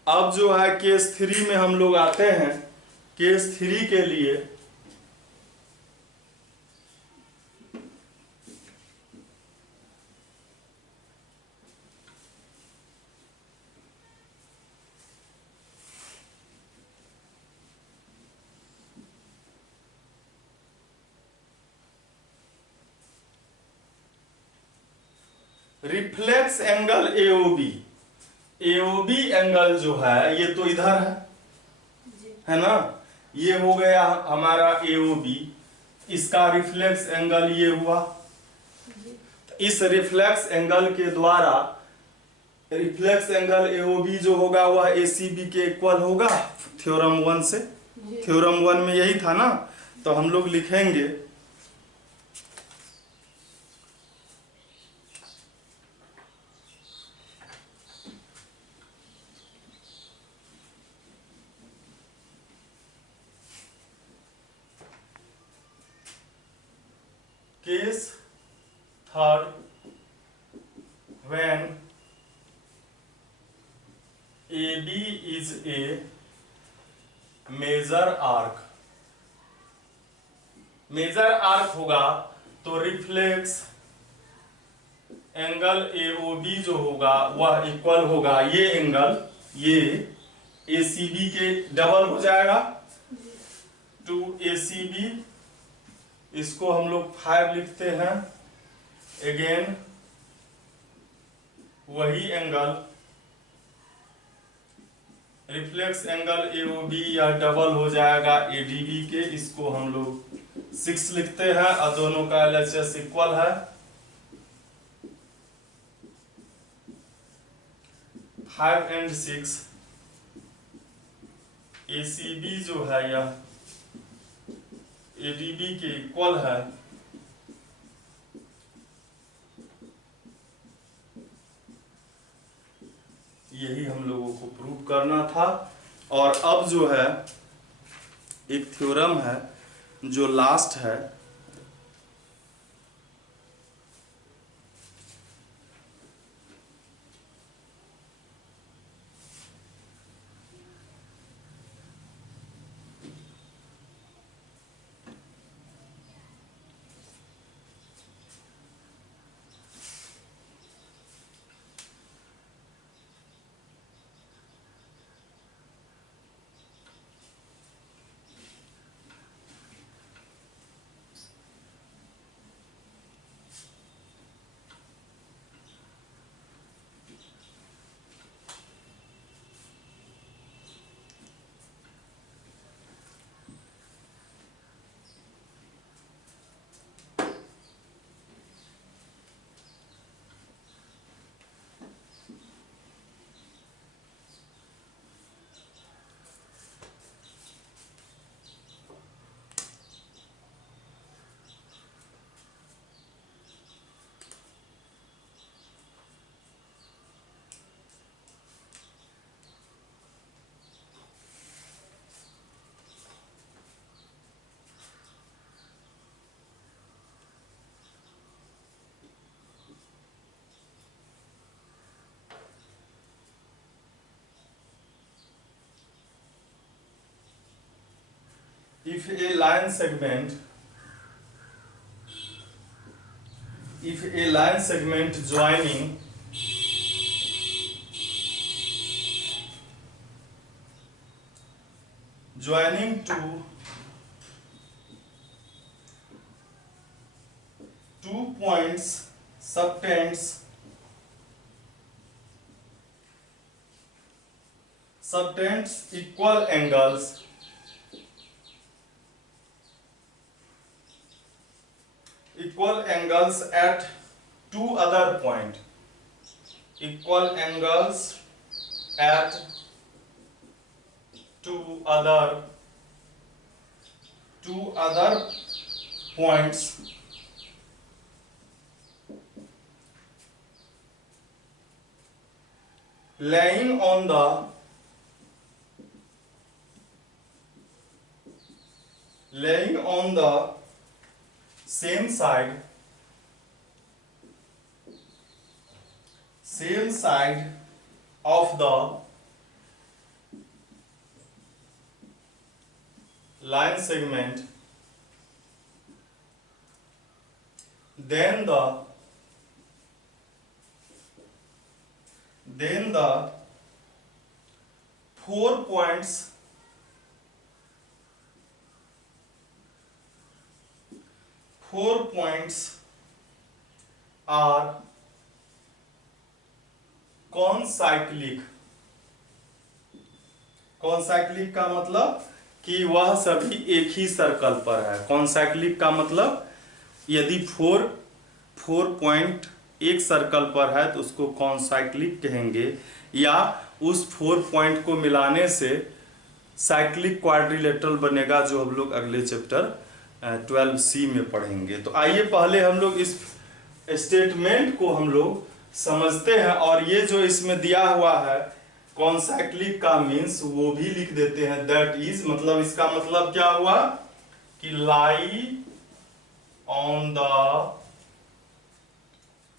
अब जो है केस 3 में हम लोग आते हैं। केस 3 के लिए रिफ्लेक्स एंगल AOB एंगल जो है ये तो इधर है ना, ये हो गया हमारा AOB, इसका रिफ्लेक्स एंगल ये हुआ। इस रिफ्लेक्स एंगल के द्वारा रिफ्लेक्स एंगल AOB जो होगा वह ACB के इक्वल होगा थ्योरम 1 से। थ्योरम 1 में यही था ना, तो हम लोग लिखेंगे case third when AB is a major arc. Major arc होगा तो रिफ्लेक्स एंगल AOB जो होगा वह इक्वल होगा ये एंगल, ये ACB के डबल हो जाएगा 2ACB इसको हम लोग 5 लिखते हैं। अगेन वही एंगल, रिफ्लेक्स एंगल AOB या डबल हो जाएगा ADB के, इसको हम लोग 6 लिखते हैं और दोनों का LHS इक्वल है 5 और 6। ACB जो है यह ADB के इक्वल है। यही हम लोगों को प्रूव करना था। और अब जो है एक थ्योरम है जो लास्ट है, if a line segment joining two points subtends equal angles at two other point, equal angles at two other points laying on the same side of the line segment, then the 4 points are concyclic। Concyclic का मतलब कि वह सभी एक ही circle पर है। Concyclic का मतलब यदि 4 पॉइंट एक सर्कल पर है तो उसको कॉन्साइक्लिक कहेंगे, या उस 4 पॉइंट को मिलाने से साइक्लिक क्वाड्रिलेटरल बनेगा, जो हम लोग अगले चैप्टर 12C में पढ़ेंगे। तो आइए पहले हम लोग इस स्टेटमेंट को हम लोग समझते हैं, और ये जो इसमें दिया हुआ है कॉन्साइक्लिक का मीन्स वो भी लिख देते हैं। दैट इज मतलब इसका मतलब क्या हुआ कि लाई ऑन द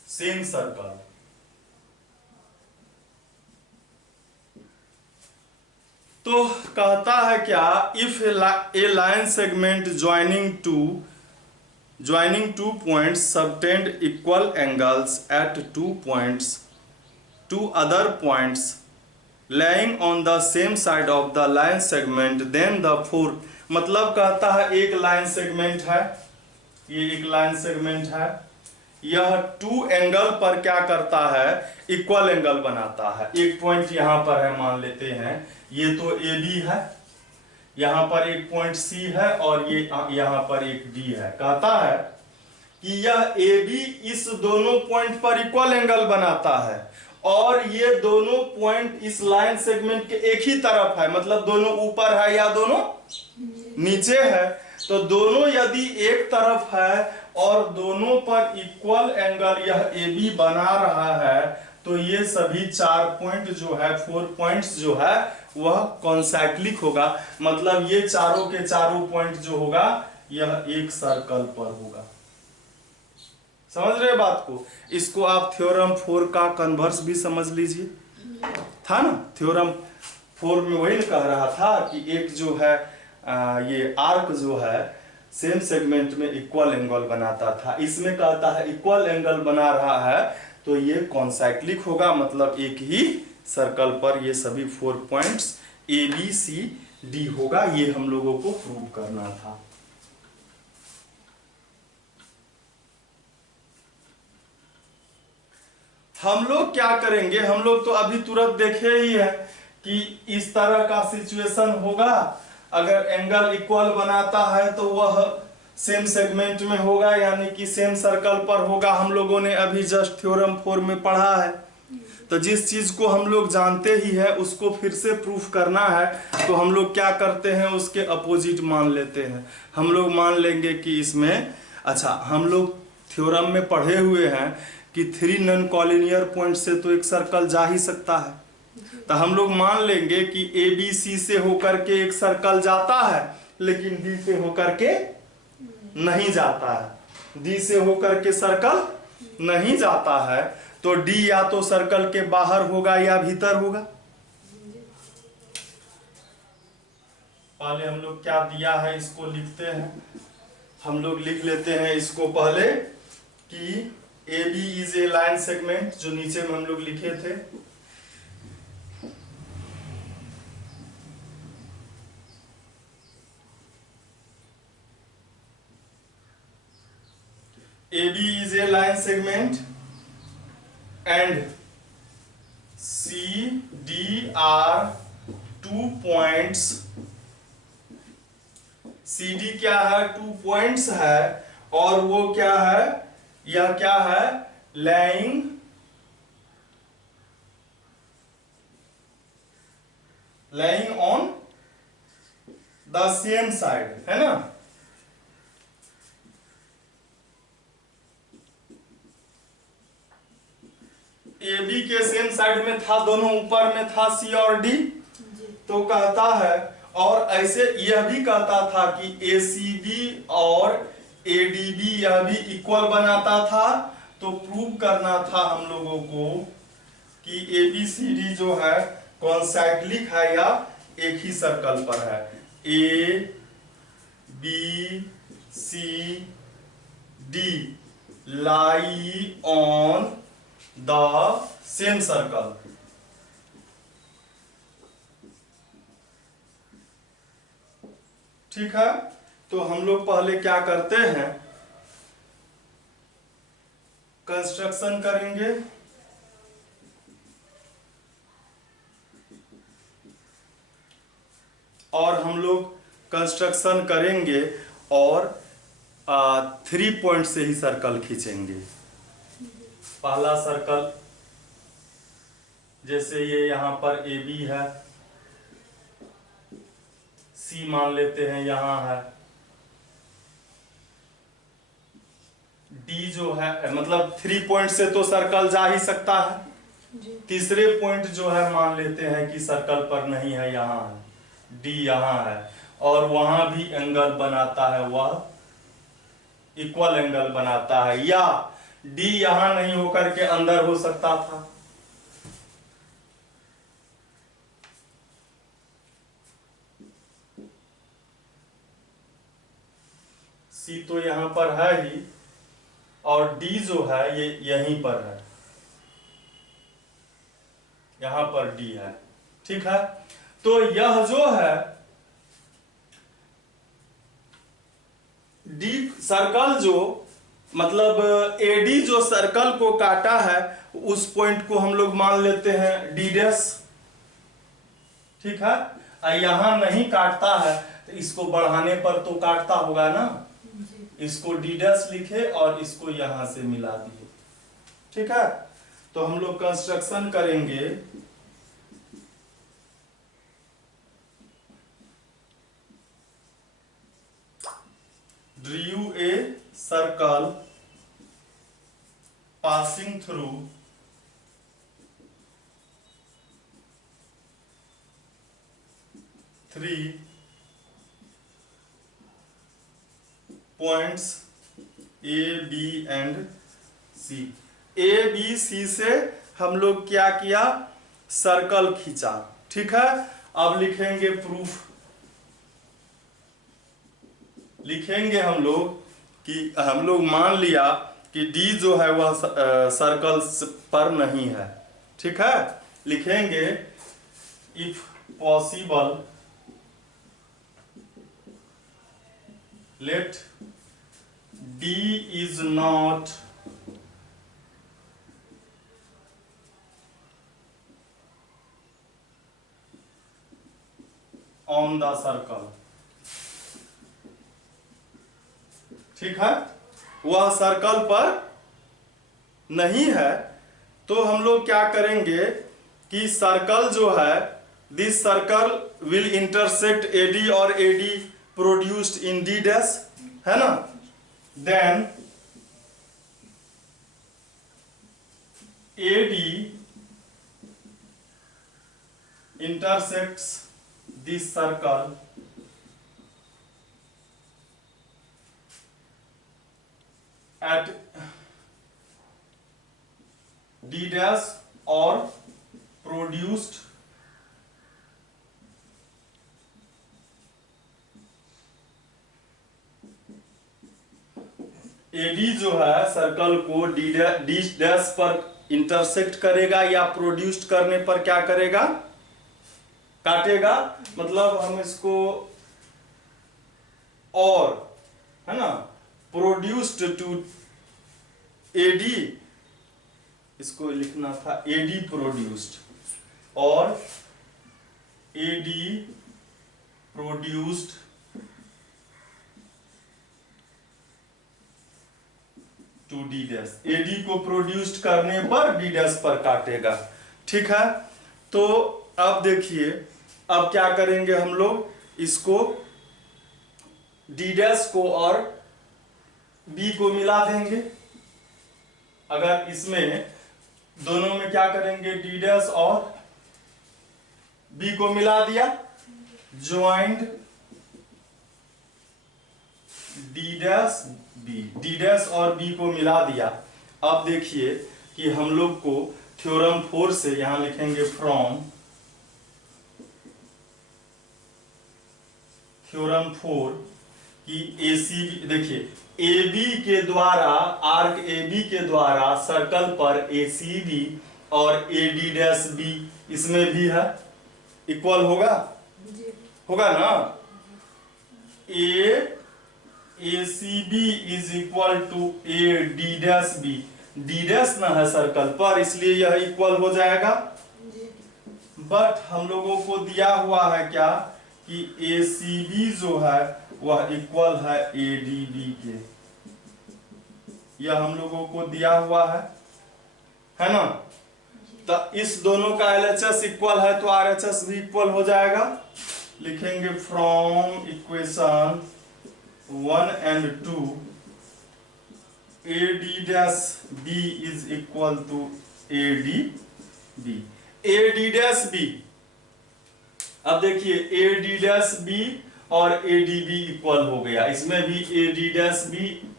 सेम सर्कल। तो कहता है क्या, if A line segment joining two points subtend equal angles eight 2 other points laying on the same side of the line segment, then the 4 मतलब कहता है एक लाइन सेगमेंट है, ये एक लाइन सेगमेंट है, यह टू एंगल पर क्या करता है, इक्वल एंगल बनाता है। एक पॉइंट यहां पर है, मान लेते हैं ये तो ए बी है, यहां पर एक पॉइंट सी है और ये यहां पर एक डी है। कहता है कि यह ए बी इस दोनों पॉइंट पर इक्वल एंगल बनाता है और ये दोनों पॉइंट इस लाइन सेगमेंट के एक ही तरफ है, मतलब दोनों ऊपर है या दोनों नीचे है। तो दोनों यदि एक तरफ है और दोनों पर इक्वल एंगल यह ए बी बना रहा है, तो ये सभी 4 पॉइंट जो है, 4 पॉइंट्स जो है वह कॉन्साइक्लिक होगा। मतलब ये चारों के चारों पॉइंट जो होगा यह एक सर्कल पर होगा। समझ रहे बात को? इसको आप थ्योरम 4 का कन्वर्स भी समझ लीजिए, था ना। थ्योरम 4 में वही कह रहा था कि एक जो है ये आर्क जो है सेम सेगमेंट में इक्वल एंगल बनाता था, इसमें कहता है इक्वल एंगल बना रहा है तो ये कॉन्साइक्लिक होगा, मतलब एक ही सर्कल पर ये सभी 4 points A B C D होगा। ये हम लोगों को प्रूव करना था। हम लोग क्या करेंगे, हम लोग तो अभी तुरंत देखे ही है कि इस तरह का सिचुएशन होगा, अगर एंगल इक्वल बनाता है तो वह सेम सेगमेंट में होगा, यानी कि सेम सर्कल पर होगा। हम लोगों ने अभी जस्ट थ्योरम 4 में पढ़ा है। तो जिस चीज को हम लोग जानते ही है उसको फिर से प्रूफ करना है, तो हम लोग क्या करते हैं, उसके अपोजिट मान लेते हैं। हम लोग मान लेंगे कि इसमें, अच्छा हम लोग थ्योरम में पढ़े हुए हैं कि 3 नॉन कॉलिनियर पॉइंट से तो एक सर्कल जा ही सकता है। तो हम लोग मान लेंगे कि ए बी सी से होकर के एक सर्कल जाता है, लेकिन डी से होकर के नहीं जाता है। डी से होकर के सर्कल नहीं जाता है, तो डी या तो सर्कल के बाहर होगा या भीतर होगा। पहले हम लोग क्या दिया है इसको लिखते हैं। हम लोग लिख लेते हैं इसको पहले कि A B is a line segment, जो नीचे में हम लोग लिखे थे। AB is a line segment and CD are 2 points। CD क्या है, 2 पॉइंट्स है, और वो क्या है, यह क्या है, laying on the same side, है ना। ए बी के सेम साइड में था, दोनों ऊपर में था सी और डी। तो कहता है, और ऐसे यह भी कहता था कि ए सी बी और ए डी बी यह भी इक्वल बनाता था। तो प्रूव करना था हम लोगों को कि ए बी सी डी जो है कॉन्साइक्लिक है या एक ही सर्कल पर है। A B C D lie on the same circle. ठीक है, तो हम लोग पहले क्या करते हैं, कंस्ट्रक्शन करेंगे। और हम लोग कंस्ट्रक्शन करेंगे और 3 पॉइंट से ही सर्कल खींचेंगे। पहला सर्कल, जैसे ये यहां पर ए बी है, सी मान लेते हैं यहां है, डी जो है, मतलब 3 पॉइंट से तो सर्कल जा ही सकता है। तीसरे पॉइंट जो है मान लेते हैं कि सर्कल पर नहीं है, यहां है, डी यहां है, और वहां भी एंगल बनाता है, वह इक्वल एंगल बनाता है, या डी यहां नहीं होकर के अंदर हो सकता था। सी तो यहां पर है ही, और डी जो है ये यहीं पर है, यहां पर डी है। ठीक है, तो यह जो है डी सर्कल जो मतलब एडी जो सर्कल को काटा है उस पॉइंट को हम लोग मान लेते हैं डी डैश, ठीक है। यहां नहीं काटता है तो इसको बढ़ाने पर तो काटता होगा ना, इसको डी डैश लिखे और इसको यहां से मिला दिए, ठीक है। तो हम लोग कंस्ट्रक्शन करेंगे, draw a circle passing through three points A B and C. A B C से हम लोग क्या किया, सर्कल खींचा, ठीक है। अब लिखेंगे प्रूफ, लिखेंगे हम लोग कि हम लोग मान लिया कि डी जो है वह सर्कल पर नहीं है, ठीक है। लिखेंगे if possible let D is not on the circle, ठीक है। वह सर्कल पर नहीं है तो हम लोग क्या करेंगे कि सर्कल जो है, this circle will intersect AD और AD produced in D dash, है ना। Then AD intersects this circle at D dash or produced AD जो है सर्कल को डी डैश पर इंटरसेक्ट करेगा या प्रोड्यूस्ड करने पर क्या करेगा, काटेगा। मतलब हम इसको और, है ना, प्रोड्यूस्ड टू एडी, इसको लिखना था एडी प्रोड्यूस्ड, और AD produced to D dash, AD को प्रोड्यूस्ड करने पर डी डैश पर काटेगा, ठीक है। तो अब देखिए, अब क्या करेंगे हम लोग, इसको डी डैश को और बी को मिला देंगे। अगर इसमें दोनों में क्या करेंगे, डी डैश और बी को मिला दिया, joint D dash B, D dash और बी को मिला दिया। अब देखिए कि हम लोग को थ्योरम 4 से यहां लिखेंगे फ्रॉम थ्योरम 4 कि एसी, देखिए AB के द्वारा, आर्क AB के द्वारा सर्कल पर ACB और AD डैश B इसमें भी है, इक्वल होगा, होगा ना। ACB is equal to AD dash B, D dash ना है सर्कल पर इसलिए यह इक्वल हो जाएगा। बट हम लोगों को दिया हुआ है क्या कि ACB जो है वह इक्वल है ADB के, यह हम लोगों को दिया हुआ है ना। तो इस दोनों का LHS इक्वल है तो RHS भी इक्वल हो जाएगा। लिखेंगे from equation 1 and 2 AD dash B is equal to ADB, AD dash B। अब देखिए AD डैश B और ADB इक्वल हो गया, इसमें भी AD डैश B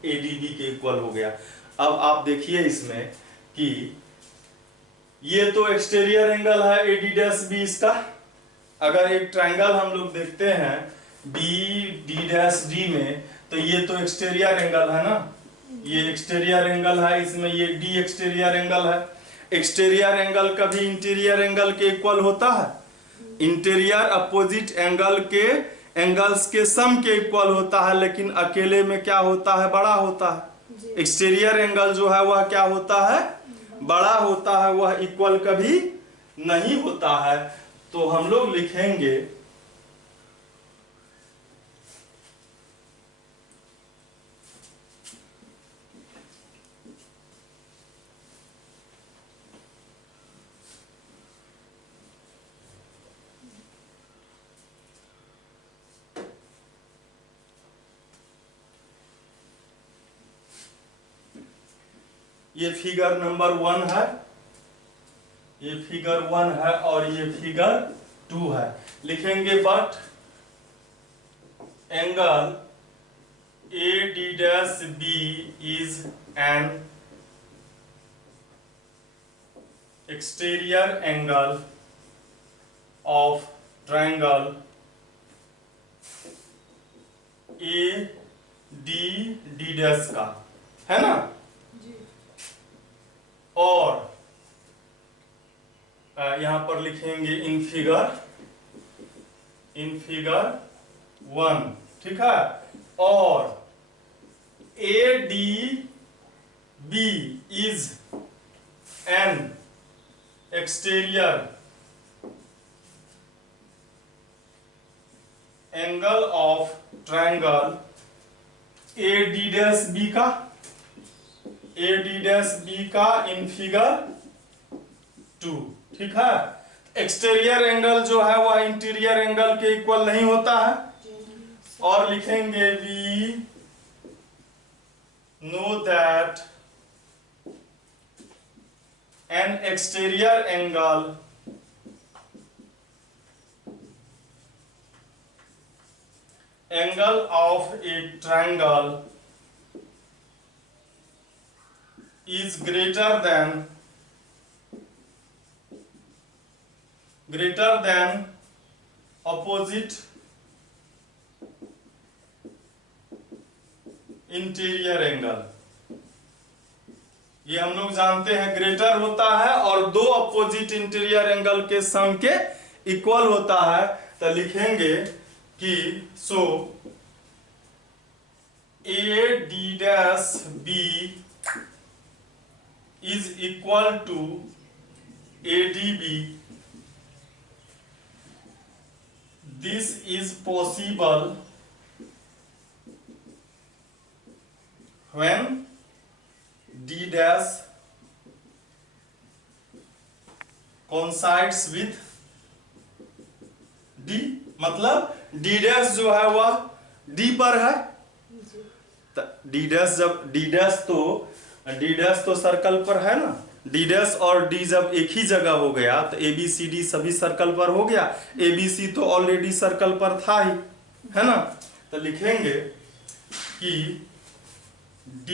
ADB के इक्वल हो गया। अब आप देखिए इसमें कि ये तो एक्सटीरियर एंगल है AD डैश B इसका। अगर एक ट्रायंगल हम लोग देखते हैं BD डैश D में तो ये तो एक्सटीरियर एंगल है ना, ये एक्सटीरियर एंगल है, इसमें ये D एक्सटीरियर एंगल है। एक्सटीरियर एंगल कभी इंटीरियर एंगल के इक्वल होता है? इंटीरियर अपोजिट एंगल के एंगल्स के सम के इक्वल होता है, लेकिन अकेले में क्या होता है, बड़ा होता है। एक्सटीरियर एंगल जो है वह क्या होता है, बड़ा होता है, वह इक्वल कभी नहीं होता है। तो हम लोग लिखेंगे ये फिगर नंबर 1 है, ये फिगर 1 है और ये फिगर 2 है। लिखेंगे but angle AD'B is an exterior angle of triangle ADD' का, है ना। और यहां पर लिखेंगे इन फिगर 1, ठीक है। और ADB is an exterior angle of triangle AD'B का इन फिगर 2, ठीक है। एक्सटीरियर एंगल जो है वह इंटीरियर एंगल के इक्वल नहीं होता है। और लिखेंगे we know that an exterior angle of a triangle is greater than opposite interior angle. ये हम लोग जानते हैं ग्रेटर होता है और दो अपोजिट इंटीरियर एंगल के सम के इक्वल होता है। तो लिखेंगे कि सो AD'B is equal to ADB. This is possible when D dash coincides with D, मतलब D dash जो है वह D पर है। D dash जब D dash तो सर्कल पर है ना, D dash और D जब एक ही जगह हो गया तो ABCD सभी सर्कल पर हो गया। ABC तो ऑलरेडी सर्कल पर था ही, है ना। तो लिखेंगे कि D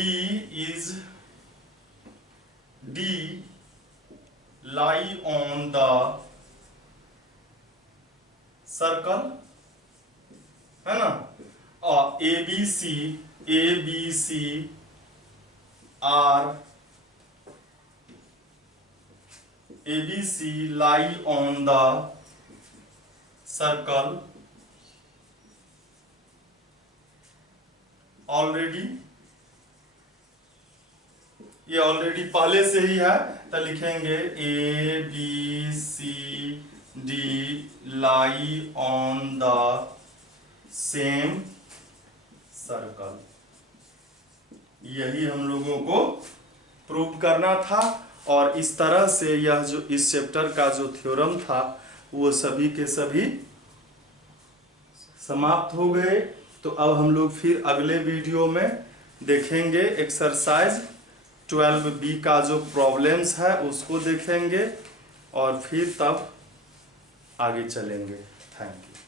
lie on the circle, है ना। और ABC lie on the circle already, ये ऑलरेडी पहले से ही है। तो लिखेंगे ABCD lie on the same circle. यही हम लोगों को प्रूव करना था और इस तरह से यह जो इस चैप्टर का जो थ्योरम था वो सभी के सभी समाप्त हो गए। तो अब हम लोग फिर अगले वीडियो में देखेंगे एक्सरसाइज 12B का जो प्रॉब्लम्स है उसको देखेंगे और फिर तब आगे चलेंगे। Thank you.